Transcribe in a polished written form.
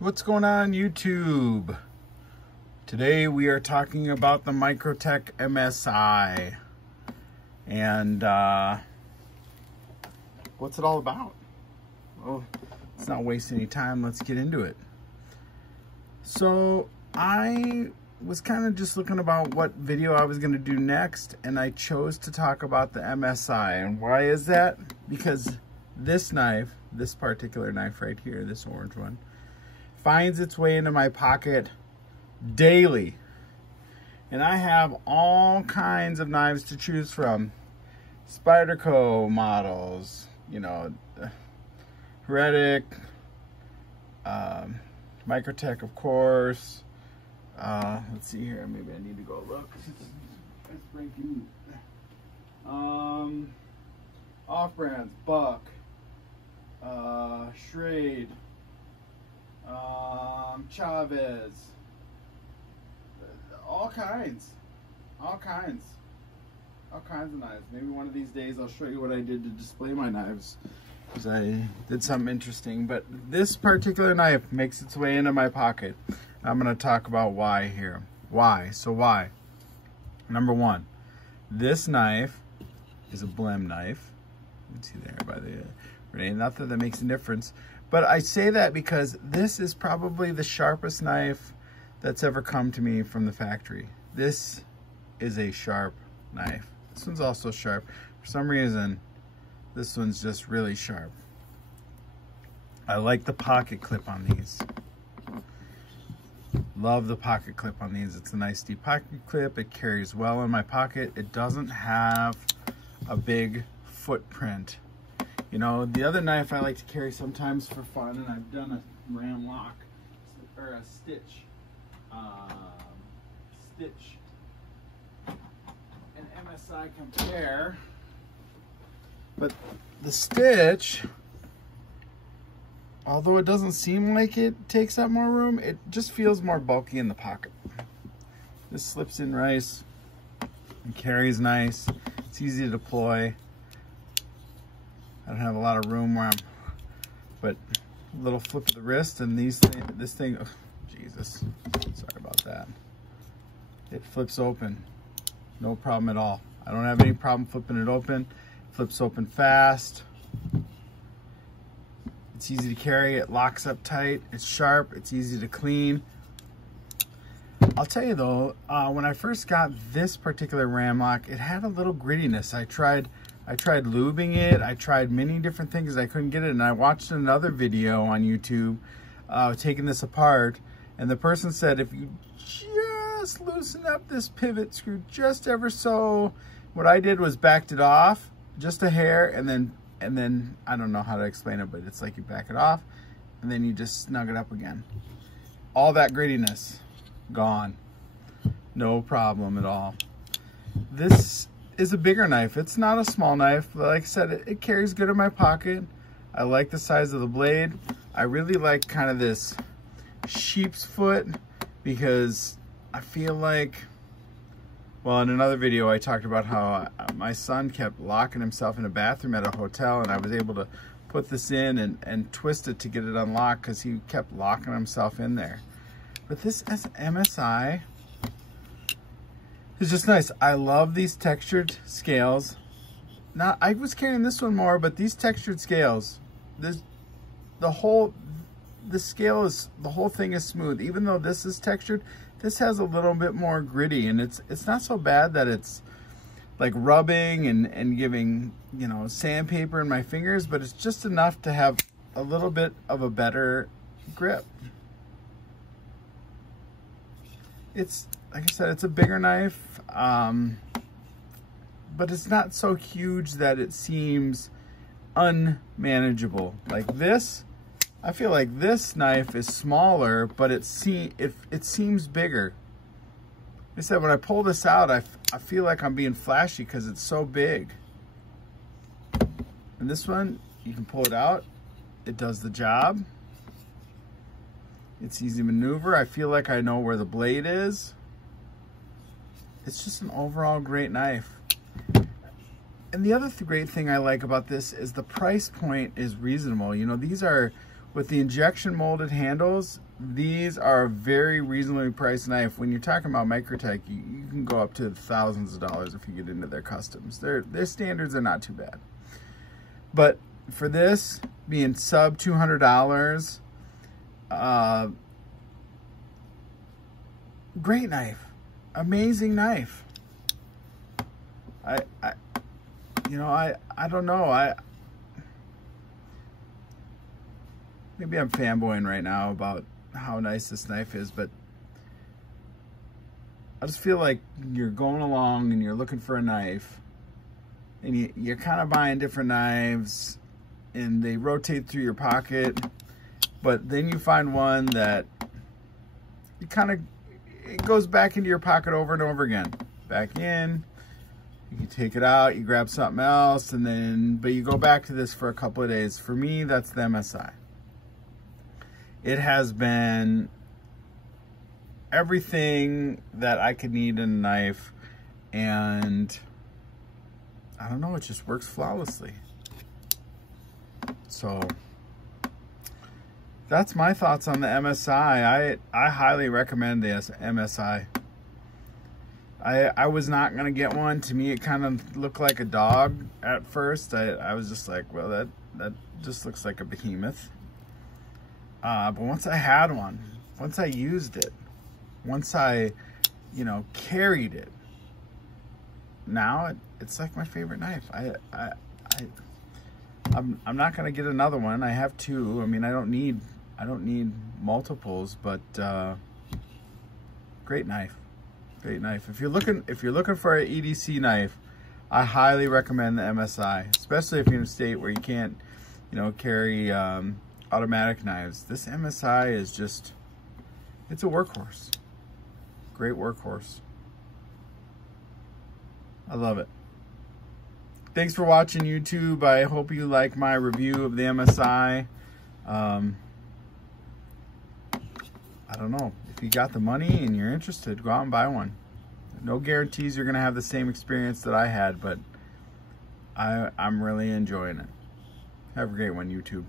What's going on YouTube? Today we are talking about the Microtech MSI. And what's it all about? Well, let's not waste any time. Let's get into it. So I was kind of just looking about what video I was going to do next, and I chose to talk about the MSI. And why is that? Because this knife, this particular knife right here, this orange one, finds its way into my pocket daily. And I have all kinds of knives to choose from. Spyderco models, you know, Heretic, Microtech, of course. Let's see here, maybe I need to go look. Let's break you. Off-brands, Buck, Schrade, Chavez, all kinds of knives. Maybe one of these days I'll show you what I did to display my knives, because I did something interesting. But this particular knife makes its way into my pocket. I'm going to talk about why here. Why? So why? Number one, this knife is a blem knife. You can see there by the not that makes a difference, but I say that because this is probably the sharpest knife that's ever come to me from the factory. This is a sharp knife. This one's also sharp. For some reason, this one's just really sharp. I like the pocket clip on these. Love the pocket clip on these. It's a nice deep pocket clip. It carries well in my pocket. It doesn't have a big footprint. You know, the other knife I like to carry sometimes for fun, and I've done a ram lock, or a stitch, an MSI compare, but the stitch, although it doesn't seem like it takes up more room, it just feels more bulky in the pocket. This slips in nice and carries nice. It's easy to deploy. I don't have a lot of room where but a little flip of the wrist, and this thing, oh, Jesus, sorry about that. It flips open, no problem at all. I don't have any problem flipping it open. It flips open fast. It's easy to carry, it locks up tight, it's sharp, it's easy to clean. I'll tell you though, when I first got this particular ram lock, it had a little grittiness. I tried lubing it. I tried many different things. I couldn't get it. And I watched another video on YouTube taking this apart. And the person said, if you just loosen up this pivot screw just ever so, what I did was backed it off just a hair. And then I don't know how to explain it, but it's like you back it off and then you just snug it up again. All that grittiness gone. No problem at all. This is a bigger knife. It's not a small knife, but like I said, it carries good in my pocket. I like the size of the blade. I really like kind of this sheep's foot, because I feel like, well, in another video I talked about how my son kept locking himself in a bathroom at a hotel, and I was able to put this in and twist it to get it unlocked because he kept locking himself in there. But this MSI is just nice. I love these textured scales. Now, I was carrying this one more, but these textured scales, the whole thing is smooth. Even though this is textured, this has a little bit more gritty, and it's not so bad that it's like rubbing and giving, you know, sandpaper in my fingers, but it's just enough to have a little bit of a better grip. It's, like I said, it's a bigger knife, but it's not so huge that it seems unmanageable. Like this, I feel like this knife is smaller, but it seems bigger. Like I said, when I pull this out, I feel like I'm being flashy because it's so big. And this one, you can pull it out. It does the job. It's easy to maneuver. I feel like I know where the blade is. It's just an overall great knife. And the other great thing I like about this is the price point is reasonable. You know, these are With the injection molded handles, these are a very reasonably priced knife. When you're talking about Microtech, you can go up to thousands of dollars if you get into their customs. Their standards are not too bad. But for this, being sub $200, great knife. Amazing knife. I don't know. Maybe I'm fanboying right now about how nice this knife is, but I just feel like you're going along and you're looking for a knife, and you're kind of buying different knives, and they rotate through your pocket, but then you find one that it goes back into your pocket over and over again. Back in, you can take it out, you grab something else, but you go back to this for a couple of days. For me, that's the MSI. It has been everything that I could need in a knife, and I don't know, it just works flawlessly. So that's my thoughts on the MSI. I highly recommend this MSI. I was not gonna get one. To me, it kind of looked like a dog at first. I was just like, well, that just looks like a behemoth. But once I had one, once I used it, once I, carried it, now it's like my favorite knife. I'm not gonna get another one. I have two. I mean, I don't need multiples, but great knife. Great knife. If you're looking for an EDC knife, I highly recommend the MSI, especially if you're in a state where you can't, carry automatic knives. This MSI is just, it's a workhorse. Great workhorse. I love it. Thanks for watching, YouTube. I hope you like my review of the MSI. I don't know. If you got the money and you're interested, go out and buy one. No guarantees you're gonna have the same experience that I had, but I'm really enjoying it. Have a great one, YouTube.